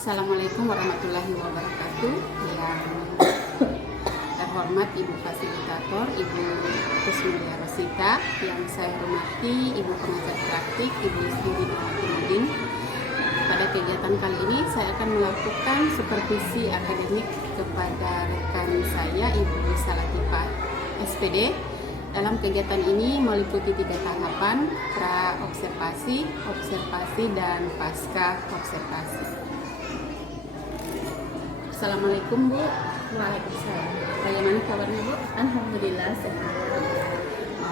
Assalamualaikum warahmatullahi wabarakatuh. Yang terhormat Ibu Fasilitator, Ibu Kusmulia Rosita, yang saya hormati Ibu Pengajar Praktik, Ibu Istri Nawatimuddin. Pada kegiatan kali ini saya akan melakukan supervisi akademik kepada rekan saya, Ibu Salatifah SPD. Dalam kegiatan ini meliputi 3 tahapan: pra-observasi, observasi, dan pasca observasi. Assalamualaikum Bu. Waalaikumsalam. Bagaimana kabarnya Bu? Alhamdulillah sehat.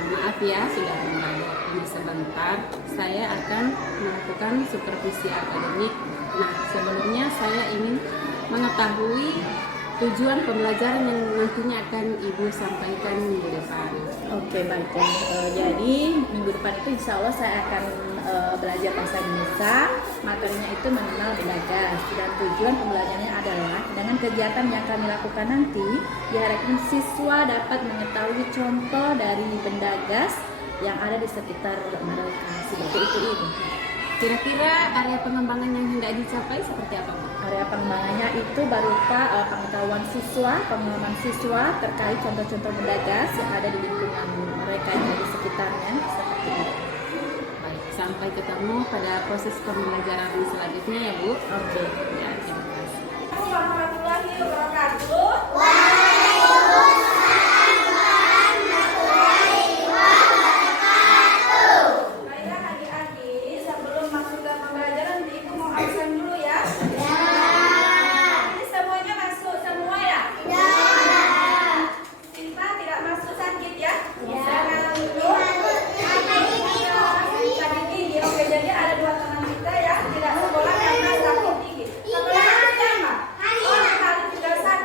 Maaf ya sudah mendadak ini sebentar. Saya akan melakukan supervisi akademik. Nah, sebelumnya saya ingin mengetahui tujuan pembelajaran yang nantinya akan Ibu sampaikan minggu depan. Oke, baik ya. Jadi minggu depan itu insya Allah saya akan belajar bahasa Indonesia. Materinya itu mengenal benda gas. Dan tujuan pembelajarannya adalah dengan kegiatan yang kami lakukan nanti, diharapkan siswa dapat mengetahui contoh dari benda gas yang ada di sekitar mereka. Seperti itu ini. Kira-kira area pengembangan yang hendak dicapai seperti apa Bu? Area pengembangannya itu berupa pengetahuan siswa, pengalaman siswa terkait contoh-contoh benda gas yang ada di lingkungan mereka yang ada di sekitarnya. Seperti itu. Baik, sampai ketemu pada proses pembelajaran selanjutnya ya Bu. Oke. Ya, terima kasih. Warahmatullahi wabarakatuh. Baiklah adik-adik, sebelum masuk ke pembelajaran nanti Ibu mau absen dulu ya. Ini semuanya masuk semua ya? Kita tidak masuk sakit ya? Jangan dulu. Sakit gigi. Oke, jadi ada 2 teman kita ya tidak sekolah karena sakit gigi. Sekolah siapa? Oh, Hari sudah sakit.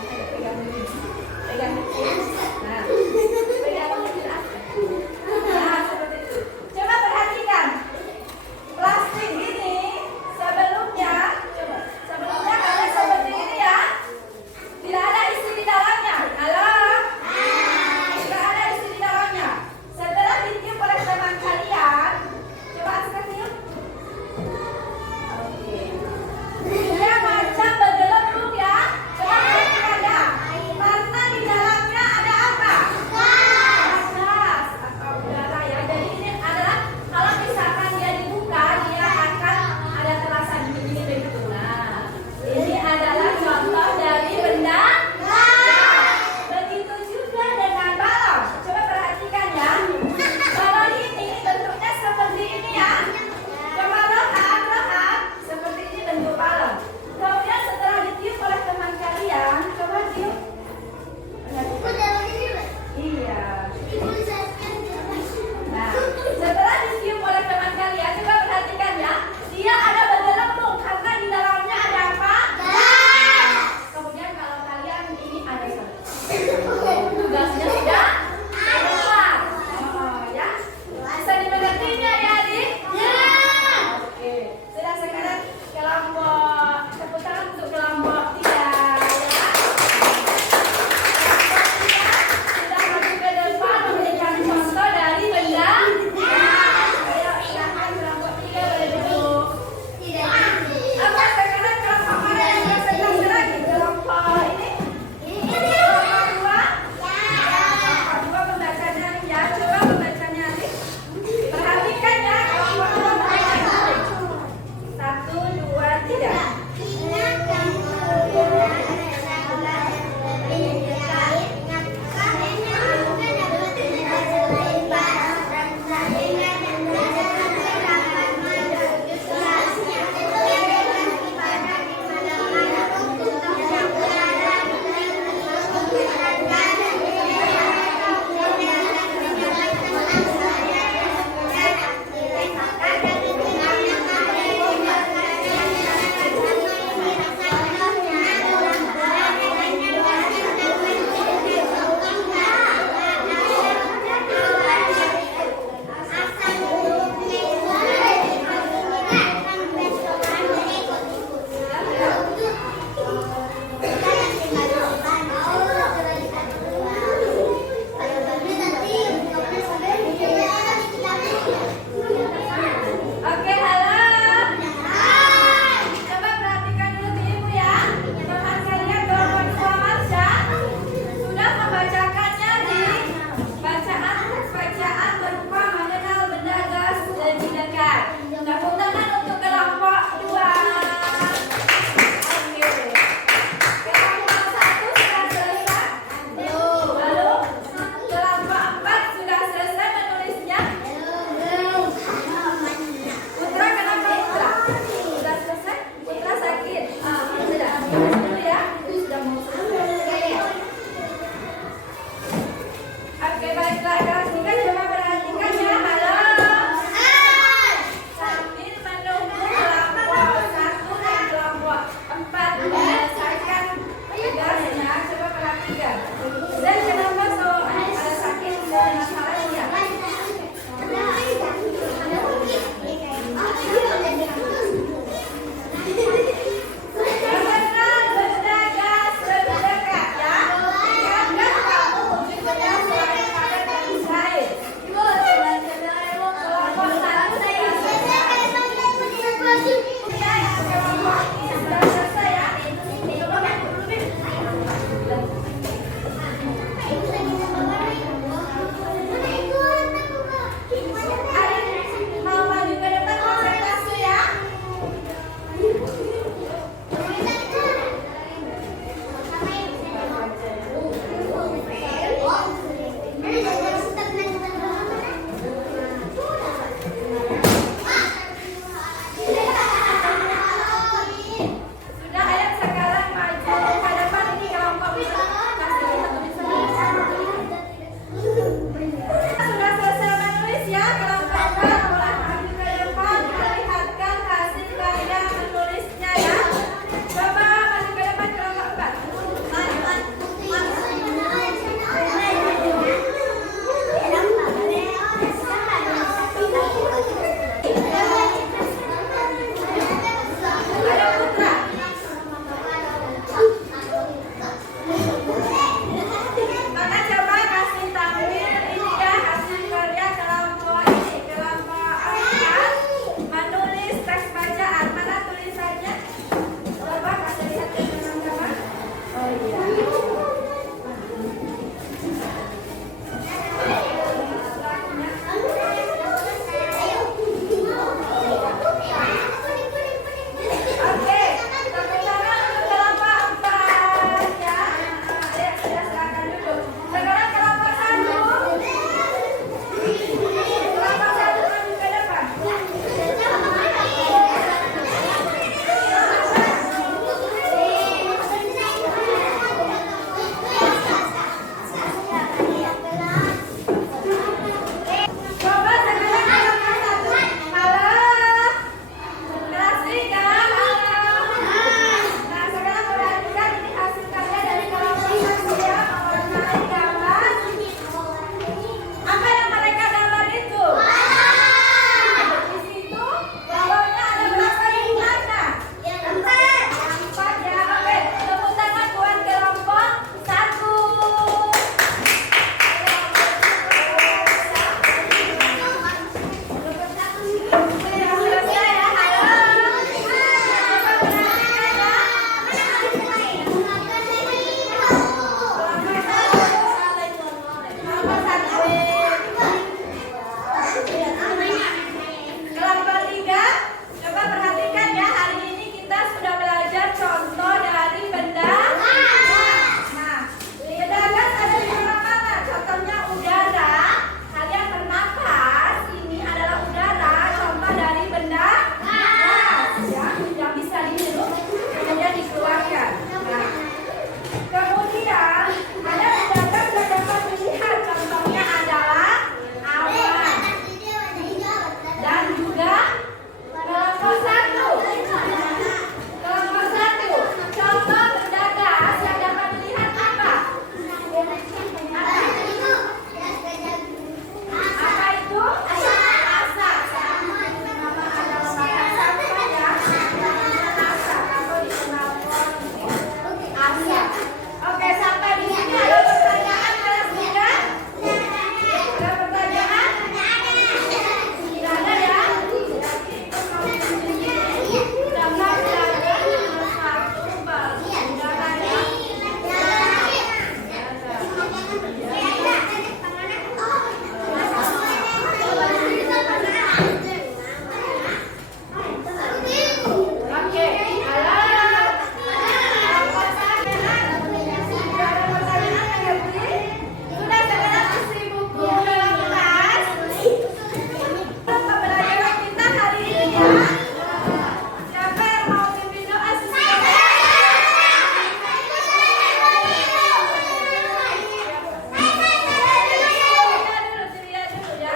pegang dulu. Pegang dulu. Nah, pegang dulu. Nah, seperti itu. Coba perhatikan. Plastik ini sebelumnya, sebelumnya ada seperti ini ya. Tidak ada isi di dalamnya. Halo? Tidak ada isi di dalamnya. Setelah ditiup oleh teman kalian, coba sekarang tiup. Oke. Dia macam bergelembung ya. Coba perhatikan ya. Karena di dalamnya Oke, tepuk tangan untuk kelompok 4 ya. Ayo sudah silakan duduk. Sekarang kelompok 1. Kelompok 1 maju ke depan. Coba sekarang kelompok 1. Halo. Kelas 3, halo. Nah, sekarang perhatikan ini hasil karya dari kelompok 1 ya, mewarnai gambar. Apa yang mereka gambar itu? Di situ bawahnya ada berapa bunganya? Empat ya. Oke, tepuk tangan buat kelompok 1. Sudah selesai ya, halo. Coba perhatikan ya. Kelompok 3, coba perhatikan ya, hari ini kita sudah belajar contoh dari benda gas. Nah, benda gas ada di mana-mana. Contohnya udara, kalian bernapas, ini adalah udara, contoh dari benda gas ya, yang bisa dihirup kemudian dikeluarkan. Nah, kemudian ada benda gas yang dapat dilihat, contohnya adalah awan dan juga kelompok 1. Kelompok 1, contoh benda gas yang dapat dilihat apa? Apa itu? Asap. Nama ada memakan sampah ya. Asap atau dikenal asap. Oke, sampai di sini ada pertanyaan kelas 3? Ada pertanyaan? Tidak ada ya? Jangan belajar nomor 1 baru udaranya. Oke, halo. Kelompok 1. Sudah ada pertanyaan nggak, Budi? Sudah sekarang isi buku dalam kelas. Pembelajaran kita hari ini ya. Siapa yang mau pimpin doa sesuai? Ceria dulu ya.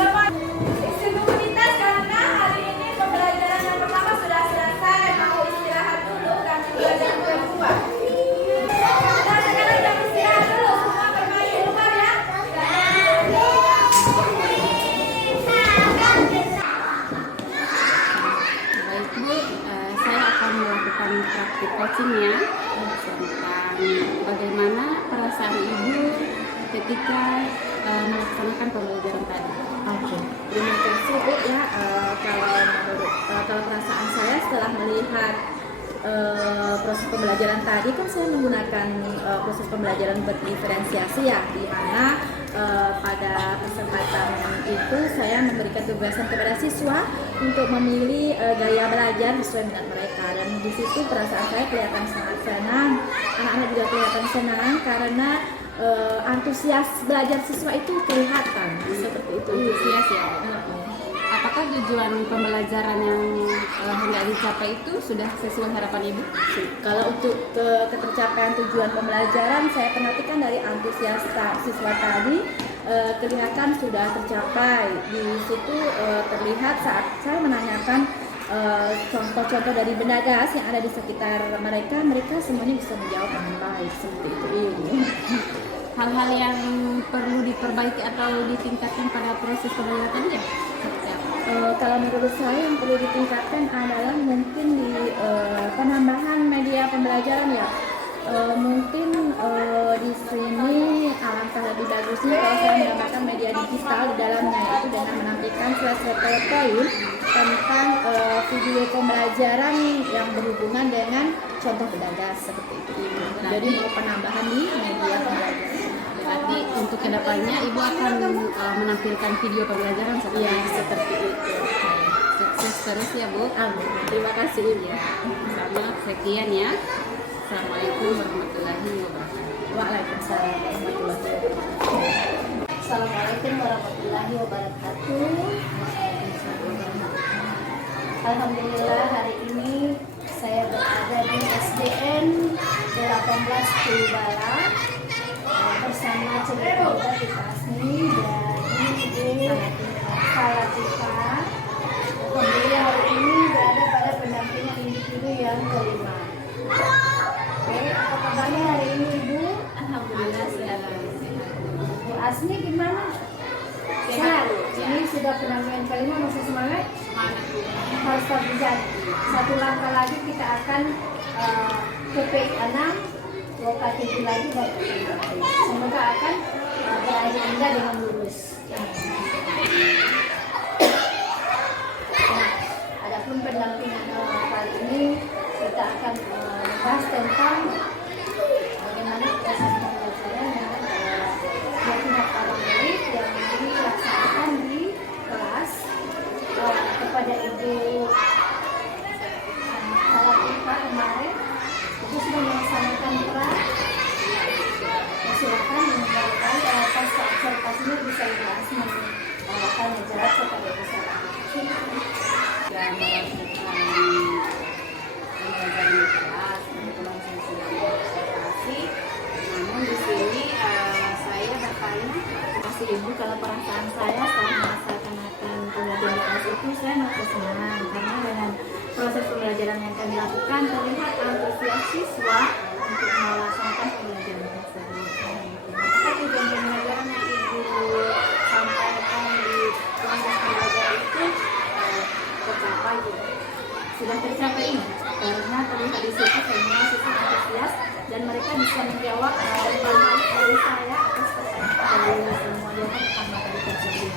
Semua isi buku kita karena hari ini pembelajaran yang pertama sudah selesai. Mau istirahat dulu kan belajar yang kedua. Nah, sekarang jam istirahat dulu. Semua bermain di luar ya. Baik Bu, saya akan melakukan praktik coachingnya tentang bagaimana perasaan Ibu ketika melaksanakan pembelajaran tadi. Oke, terima kasih Bu ya. Kalau perasaan saya setelah melihat proses pembelajaran tadi kan saya menggunakan proses pembelajaran berdiferensiasi ya, di mana pada kesempatan itu saya memberikan tugasan kepada siswa untuk memilih gaya belajar sesuai minat mereka, dan di situ perasaan saya kelihatan sangat senang, anak-anak juga kelihatan senang karena antusias belajar siswa itu kelihatan seperti itu. Antusias ya. Apakah tujuan pembelajaran yang hendak dicapai itu sudah sesuai harapan Ibu? Kalau untuk ketercapaian tujuan pembelajaran, saya perhatikan dari antusias siswa tadi kelihatan sudah tercapai. Di situ terlihat saat saya menanyakan contoh-contoh dari benda gas yang ada di sekitar mereka, mereka semuanya bisa menjawab dengan baik seperti itu. Hal-hal yang perlu diperbaiki atau ditingkatkan pada proses pembelajaran tadi ya? Kalau menurut saya yang perlu ditingkatkan adalah mungkin di penambahan media pembelajaran ya. Mungkin di sini alangkah lebih bagusnya kalau saya menambahkan media digital di dalamnya, yaitu dengan menampilkan slide-slide PowerPoint tentang video pembelajaran yang berhubungan dengan contoh berdagas seperti itu. Jadi mau penambahan di media pembelajaran. Berarti untuk kedepannya Ibu akan menampilkan video pembelajaran seperti Ya, seperti itu. sukses terus ya Bu. Amin. Terima kasih. Ya, sama sekian ya. Assalamualaikum warahmatullahi wabarakatuh. Waalaikumsalam warahmatullahi wabarakatuh. Assalamualaikum warahmatullahi wabarakatuh. Alhamdulillah hari ini saya berada di SDN 18 Tulbala bersama cerita di Pasni dan Ibu Salatika. Alhamdulillah hari ini berada pada pendampingan individu yang kelima. Oke, apa kabarnya hari ini Ibu? Alhamdulillah sehat. Bu Asni gimana? Sehat. Ini sudah pendampingan kelima, masih semangat? Harus terjadi. Satu langkah lagi kita akan ke P6, lokasi 7 lagi dan semoga akan berakhir indah dengan lulus. Nah, adapun pendampingan kali ini kita akan membahas tentang bagaimana proses pembelajaran dengan dokumen murid yang dilaksanakan di kelas kepada Ibu Salatika kemarin itu sudah melaksanakan peran. Silakan mengembalikan pasca observasinya bisa dibahas tanya jawab kepada Ibu Salatika. Dan melakukan pembelajaran di kelas, kebetulan saya sedang observasi. Namun di sini saya bertanya, Kasih Ibu, kalau perasaan saya setelah melaksanakan pembelajaran di kelas itu saya merasa senang karena dengan proses pembelajaran yang kami lakukan terlihat antusias siswa untuk melaksanakan pembelajaran tersebut. Apakah tujuan pembelajaran yang Ibu sampaikan di proses pembelajaran itu tercapai? Sudah tercapai ini karena terlihat di situ semua siswa antusias dan mereka bisa menjawab pertanyaan dari saya atas pertanyaan dari semua jawaban tentang materi tersebut.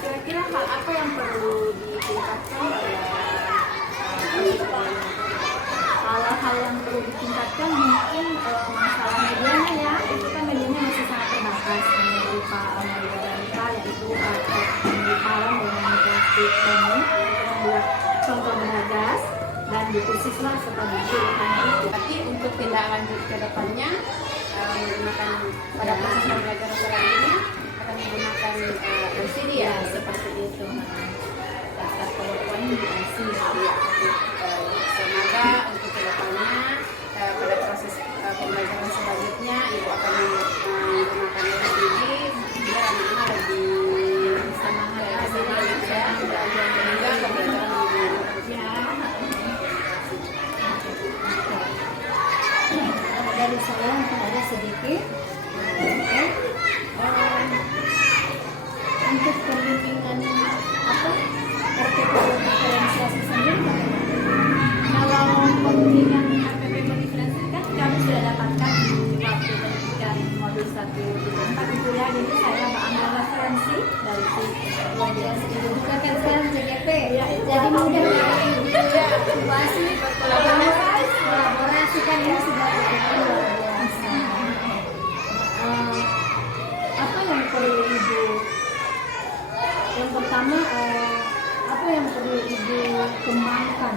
Kira-kira hal apa yang perlu ditingkatkan hal-hal yang perlu ditingkatkan mungkin masalah medianya ya, itu kan medianya masih sangat terbatas berupa media berita yaitu palang dengan plastik ini membuat contoh berdagas dan buku siswa seperti itu. tapi untuk tindak lanjut ke depannya menggunakan pada proses pembelajaran selanjutnya akan menggunakan LCD ya, Seperti itu. Daftar PowerPoint dikasih. semoga untuk kedepannya pada proses pembelajaran selanjutnya Ibu akan menggunakan LCD biar anak-anak lebih Semangat ya, belajar sehingga pembelajaran lebih dari saya mungkin ada sedikit. Untuk perlindungan apa RPP diferensiasi sendiri, kalau pembimbingan RPP diferensiasikan kami sudah dapatkan di waktu pendidikan modul 1 itu ya. Jadi saya mengambil referensi dari pelajaran itu bukan sekarang CGP ya, jadi mudah situasi kolaborasi kan ini sudah luar biasa. Apa yang perlu Ibu? Yang pertama, apa yang perlu Ibu kembangkan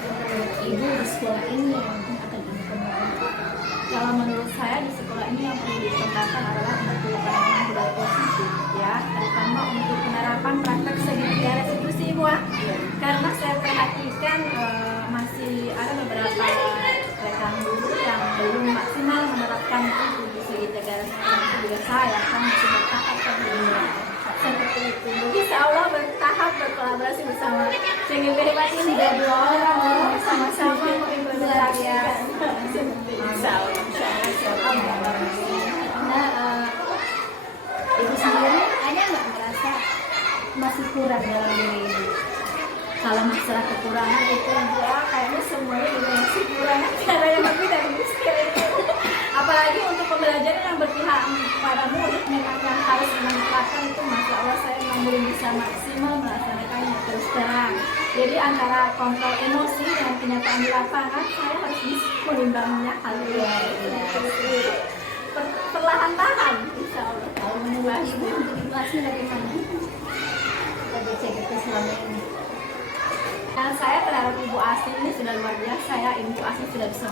menurut Ibu di sekolah ini yang akan dikembangkan? Kalau menurut saya di sekolah ini yang perlu dikembangkan adalah untuk penanaman budaya positif ya, terutama untuk penerapan praktek segitiga restitusi Ibu ya. Karena saya perhatikan masih ada beberapa rekan guru yang belum maksimal menerapkan itu di segitiga restitusi juga saya kan masih bertahap seperti itu. Insya Allah bertahap berkolaborasi bersama dengan hebat ini dan 2 orang bersama-sama belajar. Insya Allah. Nah, Ibu sendiri ada nggak merasa masih kurang dalam diri Ibu? Kalau masalah kekurangan itu Ya kayaknya semuanya juga masih kurang, cara yang lebih dari skill itu. Apa apalagi untuk pembelajaran yang berpihak pada murid memang yang harus menerapkan itu, masya Allah saya memang belum bisa maksimal melaksanakannya terus terang. Jadi antara kontrol emosi dan kenyataan di lapangan saya harus bisa menimbangnya hal itu. Perlahan-lahan insya Allah. Kalau menurut Ibu untuk kelasnya bagaimana? Dari CGT selama ini. Dan saya terhadap Ibu Asih ini sudah luar biasa ya. Ibu Asih sudah bisa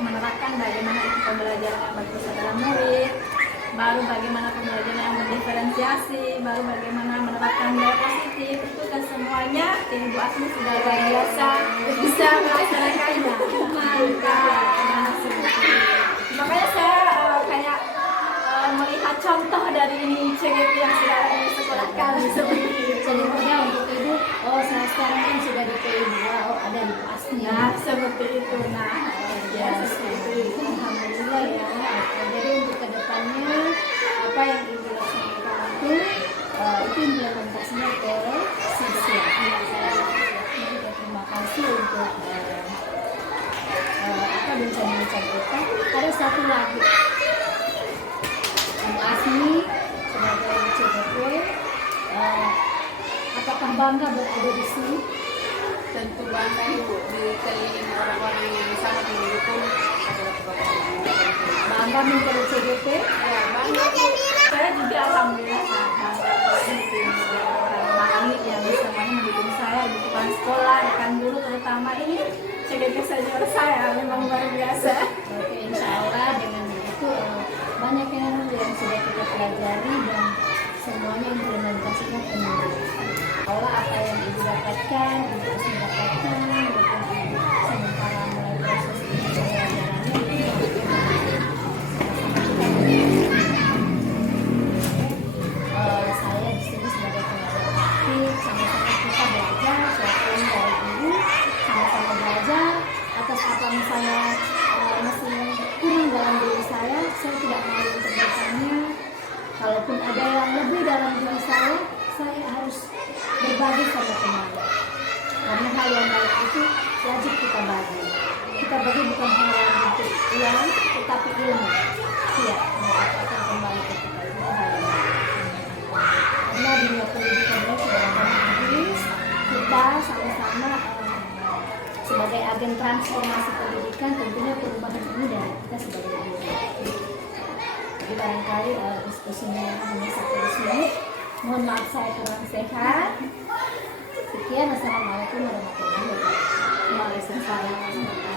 menerapkan bagaimana itu pembelajaran yang bagus dalam murid, baru bagaimana pembelajaran yang berdiferensiasi, baru bagaimana menerapkan nilai positif, itu dan semuanya Ibu Asih sudah luar biasa bisa melaksanakannya. Mantap. Makanya saya kayak melihat contoh dari ini CGT yang sekarang disekolahkan seperti itu. Jadi mudah untuk Ibu, oh saya sekarang kan sudah di PI2, oh ada Ibu Asni. Nah, seperti itu. Nah, ya seperti itu. Alhamdulillah ya. Jadi untuk kedepannya apa yang Ibu laksanakan itu implementasinya ke siswa. Saya juga terima kasih untuk apa bincang-bincang kita. Ada satu lagi, Ibu Asni sebagai CGT, apakah bangga berada di sini? Tentu bangga Ibu dikelilingi orang-orang yang sangat mendukung adalah kebanggaan. Bangga menjadi CGT? Ya, bangga. Saya juga alhamdulillah sangat bangga orang-orang yang semuanya mendukung saya di depan sekolah, rekan guru terutama ini CGT senior saya memang luar biasa. Oke, insya Allah dengan itu banyak yang sudah kita pelajari dan semuanya implementasikan ke murid. Allah apa yang Ibu dapatkan, Ibu harus mendapatkan, maupun Ibu sementara mulai proses ini pembelajarannya itu saya di sini sebagai pengajar aktif, sama-sama kita belajar siapapun dari Ibu, sama-sama belajar atas apa misalnya masih kurang dalam diri saya tidak malu untuk bertanya. Kalaupun ada yang lebih dalam diri saya harus berbagi sama teman. Karena hal yang baik itu wajib kita bagi. Kita bagi bukan hanya untuk uang, tetapi ilmu. Iya, akan kembali ke kita itu hal yang baik. Karena dunia pendidikan ini sudah banyak habis. Kita sama-sama sebagai agen transformasi pendidikan tentunya perubahan ini dari kita sebagai guru. Jadi barangkali diskusinya hanya sampai di sini. Mohon maaf saya kurang sehat. Sekian, assalamualaikum warahmatullahi wabarakatuh. Waalaikumsalam.